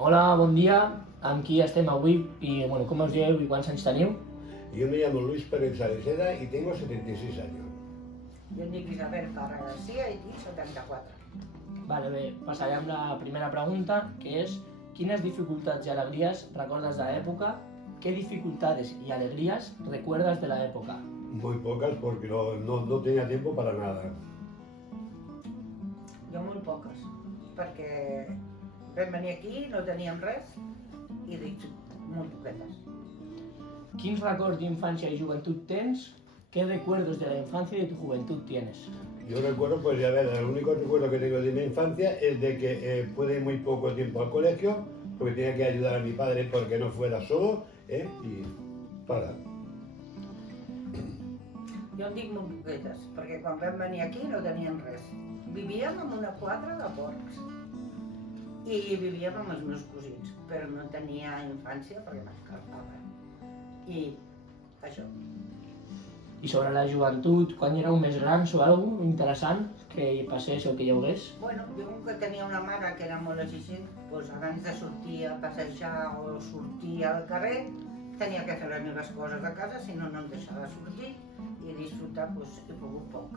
Hola, bon dia. Amb qui estem avui i com us dieu i quants anys teniu? Yo me llamo Luis Pérez Salesera y tengo 76 años. Jo em dic Isabel Parra Garcia i tinc 74. Vale, bé, passaré amb la primera pregunta, que és quines dificultats i alegries recordes de l'època? ¿Qué dificultades y alegrías recuerdas de la época? Muy pocas porque no tenía tiempo para nada. Jo molt poques, perquè vam venir aquí, no teníem res i dic molt poquetes. ¿Quins records d'infància i joventut tens? ¿Qué recuerdos de la infancia y de tu juventud tienes? Yo recuerdo, pues a ver, el único recuerdo que tengo de mi infancia es de que pude ir muy poco tiempo al colegio porque tenía que ayudar a mi padre porque no fuera solo y para. Jo en dic molt poquetes, perquè quan vam venir aquí no teníem res. Vivíem en una quadra de porcs i vivíem amb els meus cosins, però no tenia infància perquè m'escalfava. I això. I sobre la joventut, quan éreu més grans o alguna interessant que hi passés o que hi hagués? Bueno, jo com que tenia una mare que era molt exigent, doncs abans de sortir a passejar o sortir al carrer, tenia que fer les meves coses de casa, si no, no em deixava sortir i disfrutar, pues he pogut poc.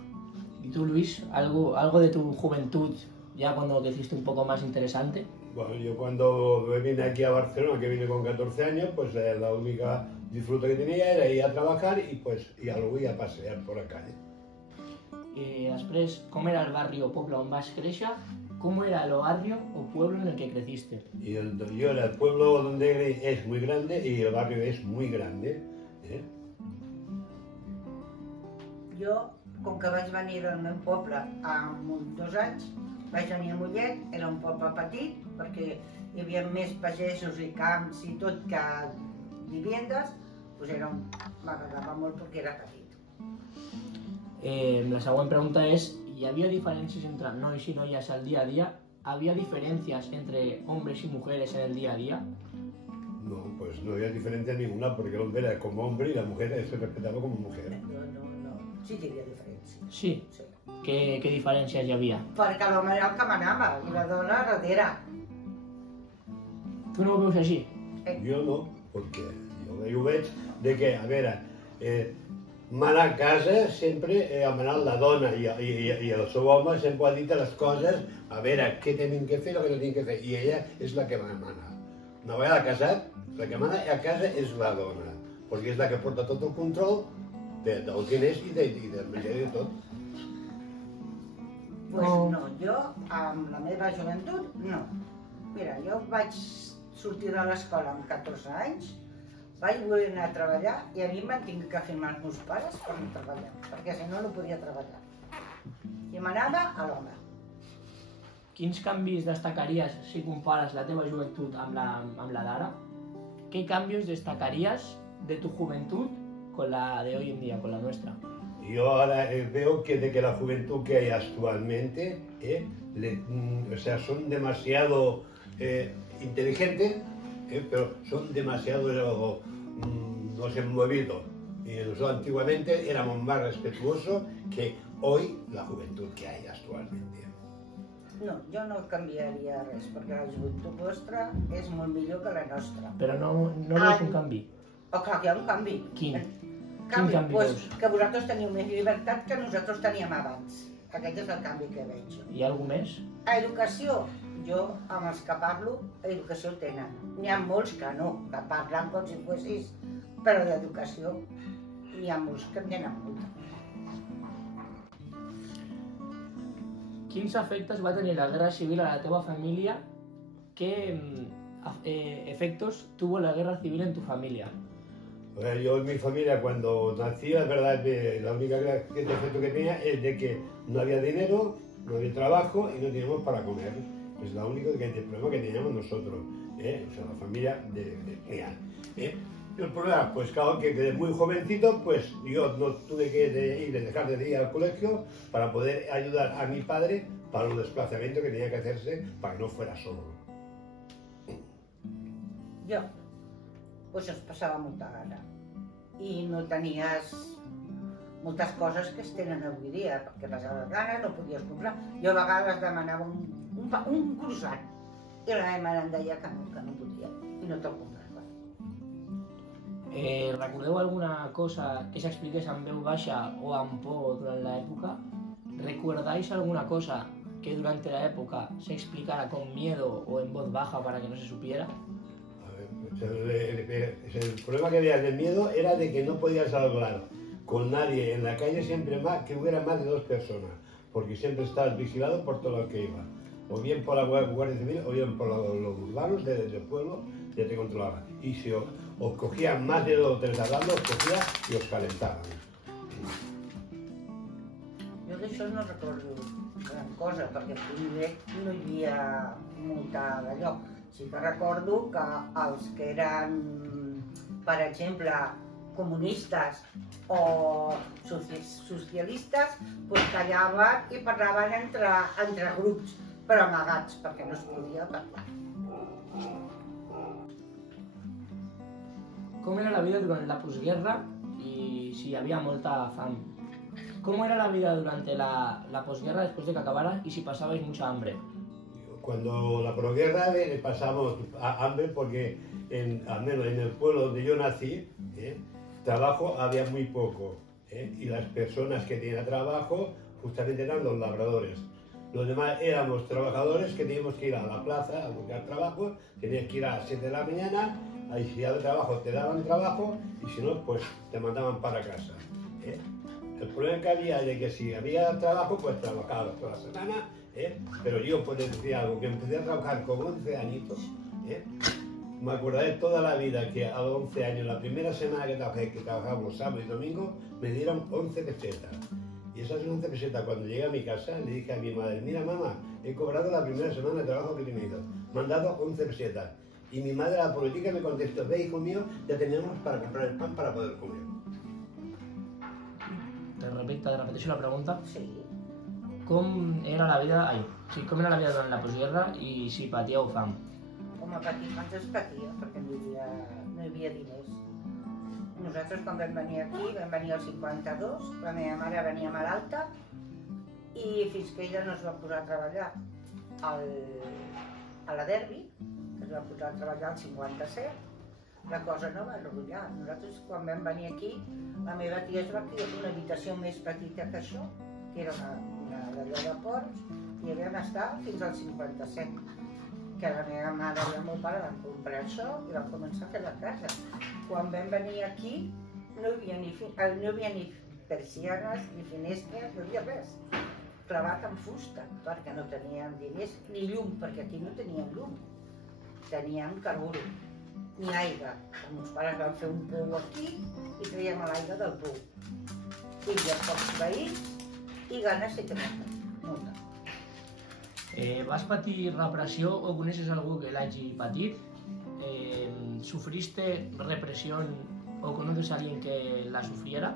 ¿Y tú, Luis, algo de tu juventud, ya cuando te hiciste un poco más interesante? Bueno, yo cuando vine aquí a Barcelona, que vine con 14 años, pues la única disfrute que tenía era ir a trabajar y luego ir a pasear por la calle. I després, com era el barri o poble on vas créixer? ¿Cómo era el barrio o pueblo en el que creciste? Yo era el pueblo donde es muy grande y el barrio es muy grande. Jo, com que vaig venir del meu poble amb 2 anys, vaig venir a Mollet, era un poble petit, perquè hi havia més pagesos i camps i tot que vivendes, doncs m'agradava molt perquè era petit. La següent pregunta és, ¿hi havia diferències entre nois i noies al día a día? ¿Había diferencias entre hombres y mujeres en el día a día? No, pues no había diferencia ninguna porque el hombre era como hombre y la mujer se respetaba como mujer. No, sí que hi havia diferència. Sí? Sí. ¿Qué diferències hi havia? Perquè l'home era el que manava i la dona darrere. Tu no ho veus així? Yo no, porque yo veig de que, a veure, manar a casa sempre ha manat la dona i el seu home sempre ha dit les coses, a veure, què tenen que fer i el que no tenen que fer, i ella és la que mana. Una vegada casat, la que mana a casa és la dona, perquè és la que porta tot el control dels diners i del menjar i de tot. Pues no, jo amb la meva joventut no. Mira, jo vaig sortir de l'escola amb 14 anys, vaig voler anar a treballar i a mi em van tenir que firmar els meus pares per no treballar, perquè si no, no podia treballar. I m'anava a l'home. Quins canvis destacaries si compares la teva joventut amb la d'ara? ¿Qué cambios destacarías de tu juventud con la de hoy en día, con la nuestra? Yo ahora veo que de que la juventud que hay actualmente, son demasiado inteligentes, pero son demasiado desenvolvidos. Y nosotros antiguamente éramos más respetuosos que hoy la juventud que hay actualmente. No, jo no canviaria res, perquè la joventut vostra és molt millor que la nostra. Però no veus un canvi? Oh, clar que hi ha un canvi. Quin? Canvi, Quin canvi pues, veus? que vosaltres teniu més llibertat que nosaltres teníem abans. Aquest és el canvi que veig. Hi ha alguna més? A educació, jo amb els que parlo, educació tenen. N'hi ha molts que no, que parlen com si fossis, però d'educació n'hi ha molts que en tenen molta. Quins efectes va tenir la guerra civil a la teva família? ¿Qué efectos tuvo la guerra civil en tu familia? Bueno, yo en mi familia cuando nací, la verdad, la única defecto que tenía es de que no había dinero, no había trabajo y no teníamos para comer. Es la única problema que teníamos nosotros, o sea, la familia mía. Y el problema, pues claro, que desde muy jovencito, pues yo no tuve que dejar de ir al colegio para poder ayudar a mi padre para los desplazamientos que tenía que hacerse para que no fuera solo. Jo, doncs es passava molta gana i no tenies moltes coses que es tenen avui dia, perquè passaves gana, no podies comprar. Jo a vegades demanava un croissant i la meva mare em deia que no podia i no te'l comprava. Recordeu alguna cosa que s'expliqués en veu baixa o amb por durant l'època? ¿Recordáis alguna cosa que durante la época se explicara con miedo o en voz baja para que no se supiera? El problema que había del miedo era de que no podías hablar con nadie en la calle siempre más que hubiera más de 2 personas, porque siempre estabas vigilado por todo lo que iba, o bien por la Guardia Civil o bien por los urbanos del pueblo, ya te controlaban. Y si os cogían más de 2 o 3 hablando, os cogían y os calentaban. Jo d'això no recordo gran cosa, perquè primer no hi havia molta d'allò. Sí que recordo que els que eren, per exemple, comunistes o socialistes, doncs callaven i parlaven entre grups, però amagats, perquè no es podia parlar. Com era la vida durant la postguerra i si hi havia molta fam? ¿Cómo era la vida durante la posguerra después de que acabara y si pasabais mucha hambre? Cuando la posguerra pasamos hambre porque, al menos en el pueblo donde yo nací, trabajo había muy poco. Y las personas que tenían trabajo justamente eran los labradores. Los demás éramos trabajadores que teníamos que ir a la plaza a buscar trabajo, tenías que ir a las 7 de la mañana, ahí si había trabajo te daban trabajo y si no, pues te mandaban para casa. El problema que había de que si había trabajo, pues trabajaba toda la semana, pero yo, pues decir algo, que empecé a trabajar con 11 añitos, me acordaré toda la vida que a los 11 años, la primera semana que trabajábamos sábado y domingo, me dieron 11 pesetas. Y esas 11 pesetas, cuando llegué a mi casa, le dije a mi madre, mira mamá, he cobrado la primera semana de trabajo que he tenido, me han dado 11 pesetas. Y mi madre, la política, me contestó, ve hijo mío, ya teníamos para comprar el pan para poder comer. Te repeteixo la pregunta. Sí. Com era la vida durant la postguerra i si patíeu fam? Home, patir abans es patia, perquè no hi havia diners. Nosaltres quan vam venir aquí, vam venir al 52, la meva mare venia malalta i fins que ella no es va posar a treballar a la Derby, que es va posar a treballar al 57, la cosa no va enrotllar. Nosaltres quan vam venir aquí, la meva tia es va criar una habitació més petita que això, que era una d'allò de porcs, i vam estar fins al 57. Que la meva mare i el meu pare van comprar això i van començar a fer la casa. Quan vam venir aquí no hi havia ni persianes, ni finestres, no hi havia res. Clavat en fusta, perquè no teníem diners, ni llum, perquè aquí no teníem llum. Teníem carburi, ni aigua. Els meus pares van fer un pou aquí i traiem l'aigua del pou. Hi havia pocs veïns i ganes sí que molta. Vas patir repressió o coneixes algú que l'hagi patit? ¿Sufriste represión o conoces a alguien que la sufriera?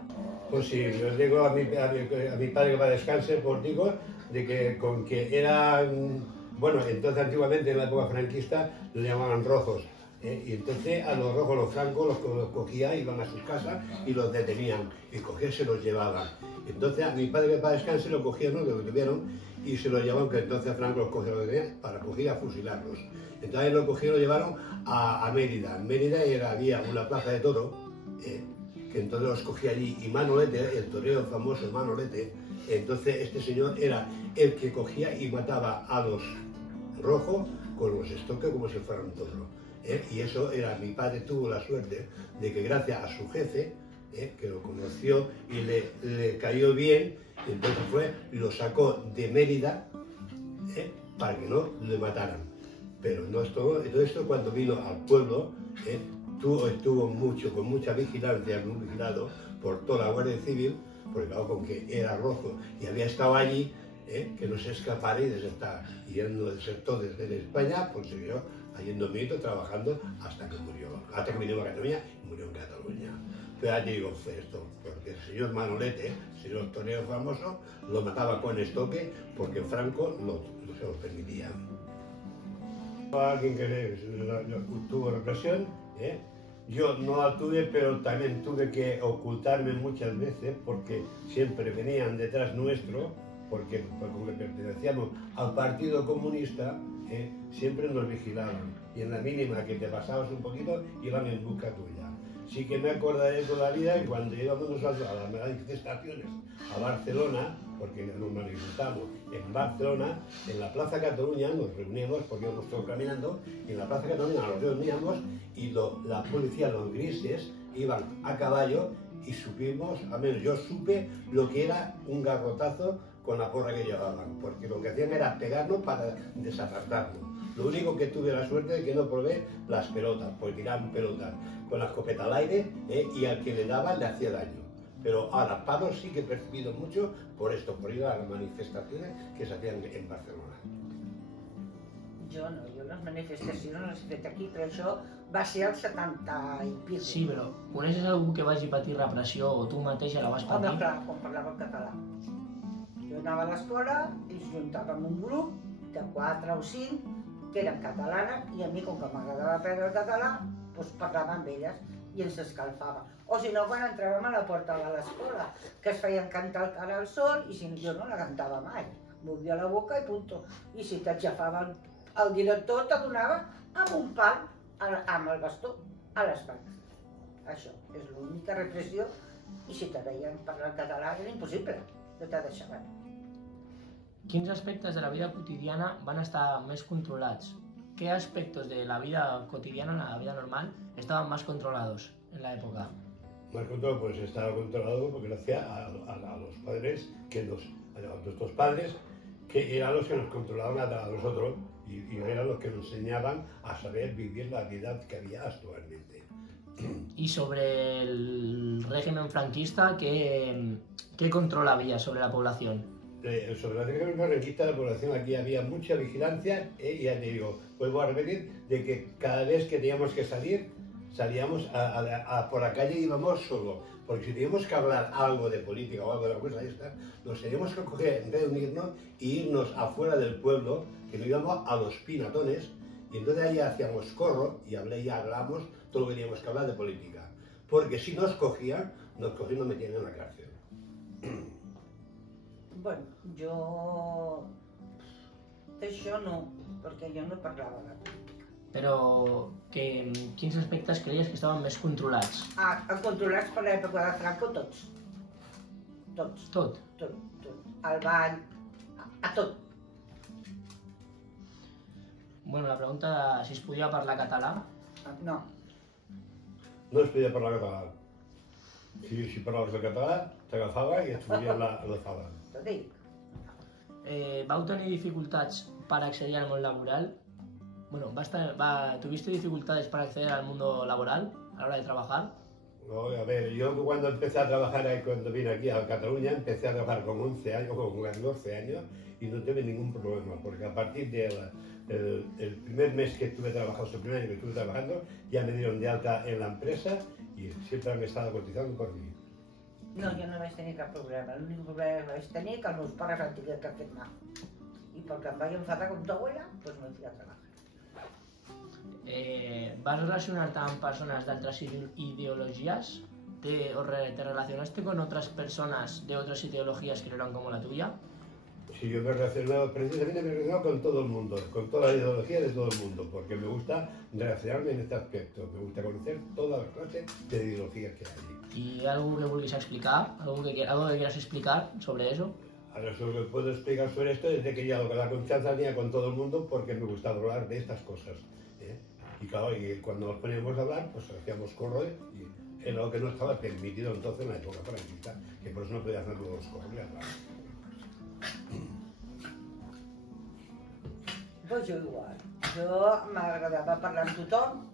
Pues sí, yo digo a mi padre que va descanse, pues digo de que con que eran, bueno, entonces antiguamente en la época franquista los llamaban rojos. Y entonces a los rojos, los francos, los cogían, iban a sus casas y los detenían. Y cogían, se los llevaban. Entonces a mi padre que para descanse lo cogieron, ¿no? Lo tuvieron y se lo llevaron, que entonces Franco los cogió, para coger a fusilarlos. Entonces lo cogieron y lo llevaron a Mérida. En Mérida había una plaza de toro, que entonces los cogía allí. Y Manolete, el torero famoso Manolete, entonces este señor era el que cogía y mataba a los rojos con los estoques como si fueran toro. Y eso era, mi padre tuvo la suerte de que gracias a su jefe, que lo conoció y le cayó bien, entonces lo sacó de Mérida para que no le mataran. Pero no es todo esto cuando vino al pueblo, estuvo con mucha vigilancia, muy vigilado por toda la Guardia Civil, porque claro, con que era rojo y había estado allí, que no se escapara y desertara. Y él no desertó desde España, pues siguió allí en Dominito trabajando hasta que murió, hasta que vino a Cataluña y murió en Cataluña. Pero ya te digo, fue esto, porque el señor Manolete, el señor torero famoso, lo mataba con estoque porque Franco no se lo permitía. Alguien que tuvo represión, yo no la tuve, pero también tuve que ocultarme muchas veces porque siempre venían detrás nuestro porque como que pertenecíamos al Partido Comunista, siempre nos vigilaban. Y en la mínima que te pasabas un poquito, iban en busca tuya. Sí que me acordaré todavía que cuando íbamos nosotros a las manifestaciones a Barcelona, porque nos manifestamos en Barcelona, en la Plaza Cataluña nos reuníamos, porque íbamos todos caminando, y en la Plaza Cataluña nos reuníamos y la policía, los grises, iban a caballo y supimos, al menos yo supe lo que era un garrotazo con la porra que llevaban, porque lo que hacían era pegarnos para desapartarnos. Lo único que tuve la suerte de que no probé las pelotas, pues tiraban pelotas con la escopeta al aire, y al que le daba le hacía daño. Pero ahora, palos sí que he percibido mucho por esto, por ir a las manifestaciones que se hacían en Barcelona. Jo no, jo les manifestacions no les he fet aquí, però això va ser el 70 i pico. Sí, però coneixes algú que vagi patir repressió o tu mateixa la vas patir? Home, clar, quan parlava el català. Jo anava a l'escola i ens juntàvem un grup de 4 o 5 que eren catalanes i a mi, com que m'agradava aprendre el català, doncs parlava amb elles i ens escalfava. O si no, quan entràvem a la porta de l'escola, que es feien cantar el cara al sol i si jo no la cantava mai. Movia la boca i punto. I si t'aixafava el director, te donava amb un pal, amb el bastó, a l'espatlla. Això és l'única repressió i si te veien parlar català era impossible, no te deixaven. Quins aspectes de la vida quotidiana van estar més controlats? ¿Qué aspectos de la vida cotidiana, la vida normal, estaban más controlados en la época? Más controlado, pues estaba controlado porque lo hacía a los padres, a nuestros padres, que eran los que nos controlaban a nosotros y eran los que nos enseñaban a saber vivir la vida que había actualmente. Y sobre el régimen franquista, ¿qué control había sobre la población? Sobre la régimen franquista, la población aquí había mucha vigilancia, y ya te digo, vuelvo a repetir, de que cada vez que teníamos que salir, salíamos por la calle y íbamos solo, porque si teníamos que hablar algo de política o algo de la cosa esta, nos teníamos que coger, reunirnos e irnos afuera del pueblo, que nos íbamos a los Pinatones, y entonces ahí hacíamos corro y hablamos todo lo que teníamos que hablar de política, porque si nos cogían, nos metían en la cárcel. Bueno, jo d'això no, perquè jo no parlava de política. Però quins aspectes creies que estaven més controlats? Controlats per l'època de Franco, tots. Tots. Tot? Tot. Al ball, a tot. Bueno, la pregunta de si es podia parlar català. No. No es podia parlar català. Si parlaves el català, t'agafava i et fotia la fava. T'ho dic. ¿Vau tenir dificultats per accedir al món laboral? Bueno, ¿tuviste dificultades para acceder al mundo laboral a la hora de trabajar? No, a ver, yo cuando empecé a trabajar, cuando vine aquí a Cataluña, empecé a trabajar con 11 años, con 12 años, y no tuve ningún problema, porque a partir del primer mes que estuve trabajando, el primer año que estuve trabajando, ya me dieron de alta en la empresa y siempre me he estado cotizando por mí. No, jo no vaig tenir cap problema. L'únic problema que vaig tenir que els meus pares han tingut que fer-me. I perquè em vaig enfadar con tu abuela, pues me fui a trabajar. ¿Vas relacionarte con personas de otras ideologías? ¿Te relacionaste con otras personas de otras ideologías que no eran como la tuya? Sí, yo precisamente me he relacionado con todo el mundo, con toda la ideología de todo el mundo, porque me gusta relacionarme en este aspecto, me gusta conocer todas las clases de ideologías que hay allí. ¿Y algo que vulguis explicar? ¿Algo que quieras explicar sobre eso? Ahora, lo que puedo explicar sobre esto es de que ya la confianza tenía con todo el mundo porque me gusta hablar de estas cosas. Y claro, y cuando nos poníamos a hablar, pues hacíamos corro y era lo que no estaba permitido entonces en la época franquista, que por eso no podía hacer todos los corros. Pues jo igual. Jo m'agradava parlar amb tothom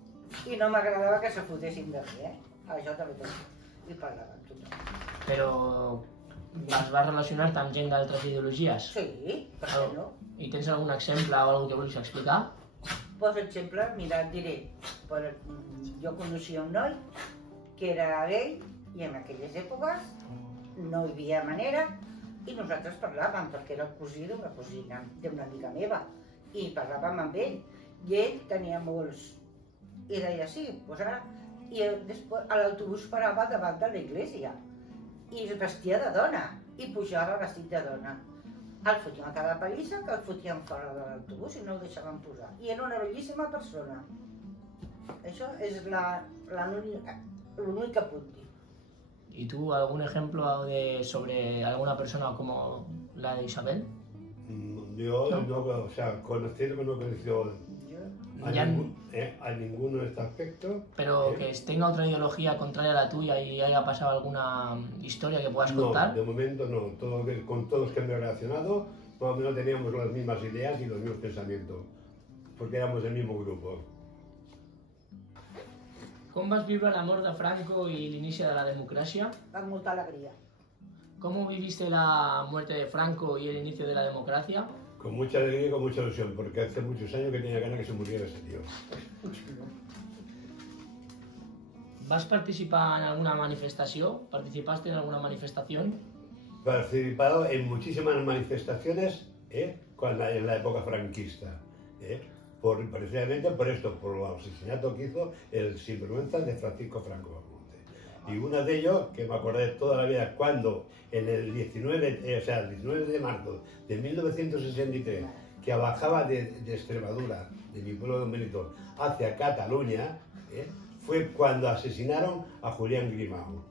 i no m'agradava que se fotessin de mi, Això també t'ho dic. I parlava amb tothom. Però vas relacionar-te amb gent d'altres ideologies? Sí, per què no? I tens algun exemple o alguna que vulguis explicar? Per exemple, mira, et diré, jo coneixia un noi que era gay i en aquelles èpoques no hi havia manera i nosaltres parlàvem perquè era el cosí d'una cosina, d'una amiga meva i parlàvem amb ell i ell tenia molts i deia sí, doncs ara i després a l'autobús parava davant de l'església i es vestia de dona i pujava vestit de dona el fotíem a cada pallissa, que el fotíem fora de l'autobús i no el deixaven posar. I era una bellíssima persona. Això és l'únic que puc dir. ¿Y tú algún ejemplo sobre alguna persona como la de Isabel? Yo no, o sea, conocido que no conoció a ninguno en este aspecto. Pero que tenga otra ideología contraria a la tuya y haya pasado alguna historia que puedas contar. No, de momento no. Con todos los que me he relacionado, más o menos teníamos las mismas ideas y los mismos pensamientos, porque éramos del mismo grupo. Com vas viure la mort de Franco y el inicio de la democracia? Amb molta alegria. ¿Cómo viviste la muerte de Franco y el inicio de la democracia? Con mucha alegría y con mucha ilusión, porque hace muchos años que tenía ganas que se muriera ese tío. ¿Vas participar en alguna manifestación? ¿Participaste en alguna manifestación? Participado en muchísimas manifestaciones en la época franquista. Precisamente por esto, por el asesinato que hizo el sinvergüenza de Francisco Franco Bahamonde. Y uno de ellos, que me acordé toda la vida, cuando en el 19 de marzo de 1963, que bajaba de Extremadura, de mi pueblo de Benito, hacia Cataluña, fue cuando asesinaron a Julián Grimau,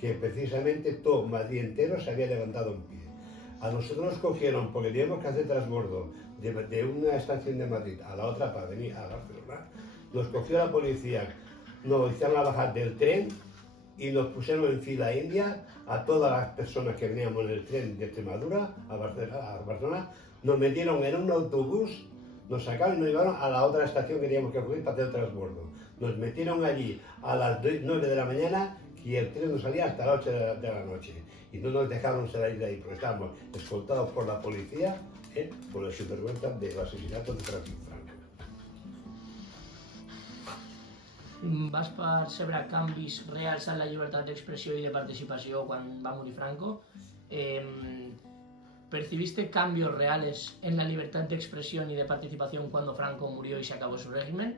que precisamente todo Madrid entero se había levantado en pie. A nosotros nos cogieron porque teníamos que hacer transbordo de una estación de Madrid a la otra para venir a Barcelona. Nos cogió la policía, nos hicieron bajar del tren y nos pusieron en fila india a todas las personas que veníamos en el tren de Extremadura a Barcelona. Nos metieron en un autobús, nos sacaron y nos llevaron a la otra estación que teníamos que coger para hacer el transbordo. Nos metieron allí a las 9 de la mañana y el tren no salía hasta las 8 de la noche. Y no nos dejaron salir de ahí porque estábamos escoltados por la policía por el sinvergüenza del asesinato de Francisco Franco. Vas percebre canvis reals en la llibertat d'expressió i de participació quan va morir Franco? ¿Percibiste cambios reales en la libertad de expresión y de participación cuando Franco murió y se acabó su régimen?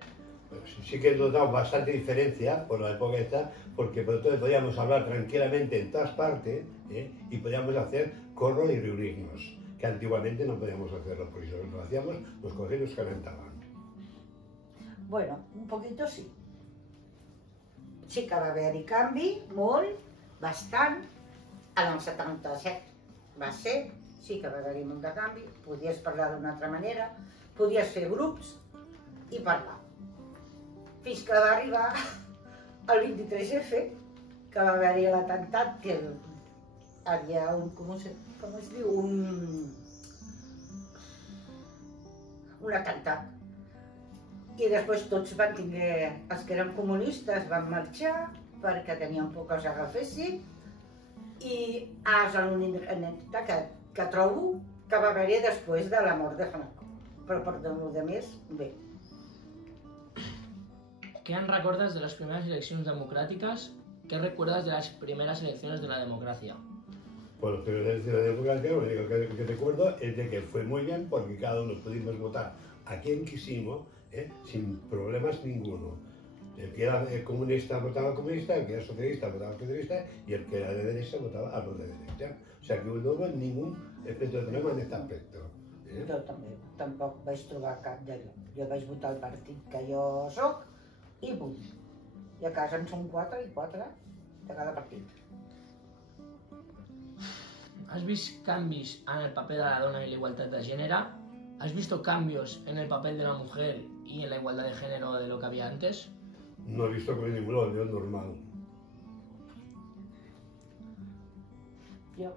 Pues sí que he notado bastante diferencia por la época esta, porque por entonces podíamos hablar tranquilamente en todas partes y podíamos hacer corros y reunirnos, que antiguamente no podíamos hacerlo, porque si lo hacíamos, los cogían y nos calentaban. Bueno, un poquito sí. Sí que va haver-hi canvi, molt, bastant. En el 77 va ser, sí que va haver-hi molt de canvi, podies parlar d'una altra manera, podies fer grups i parlar. Fins que va arribar el 23F, que va haver-hi l'atemptat, que hi havia un, com es diu, un atemptat. I després tots van tinguer, els que eren comunistes van marxar perquè tenien por que els agafessin i és l'única que trobo que va haver-hi després de la mort de Franco. Però per lo de més, bé. ¿Qué recuerdas de las primeras elecciones democráticas? ¿Qué recuerdas de las primeras elecciones de la democracia? Pues las primeras elecciones de la democracia, lo único que recuerdo es de que fue muy bien porque cada uno pudimos votar a quien quisimos, sin problemas ninguno. El que era comunista votaba comunista, el que era socialista votaba socialista y el que era de derecha votaba a los de derecha. O sea que no hubo ningún efecto de problema en este aspecto. Jo també, tampoc vaig trobar cap d'allò. Jo vaig votar el partit que jo soc i vull. I a casa en són 4 i 4 de cada partit. ¿Has visto cambios en el papel de la dona y la igualdad de género? ¿Has visto cambios en el papel de la mujer y en la igualdad de género de lo que había antes? No he visto que ninguno, lo veo normal. Jo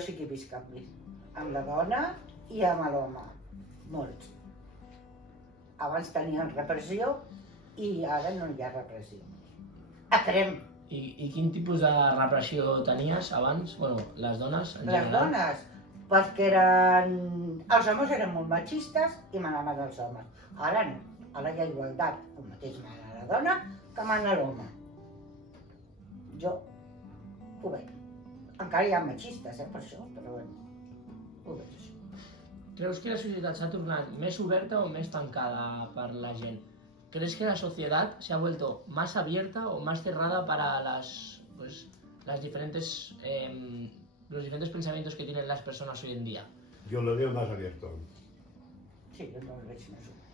sí que he vist canvis. Amb la dona i amb l'home. Molts. Abans tenien repressió i ara no hi ha repressió. Esperem. ¿Y qué tipus de repressió tenies abans? Bueno, les dones en Les general. dones, perquè eren... Els homes eren molt machistes i manaven els homes. Ara no. Ara hi ha igualtat. El mateix mana la dona que mana l'home. Jo ho veig. Encara hi ha machistes, per això, però bueno, ho veig això. ¿Creus que la societat s'ha tornat més oberta o més tancada per la gent? ¿Crees que la sociedad se ha vuelto más abierta o más cerrada para los diferentes pensamientos que tienen las personas hoy en día? yo lo veo más abierto. Sí, jo també el veig més obert.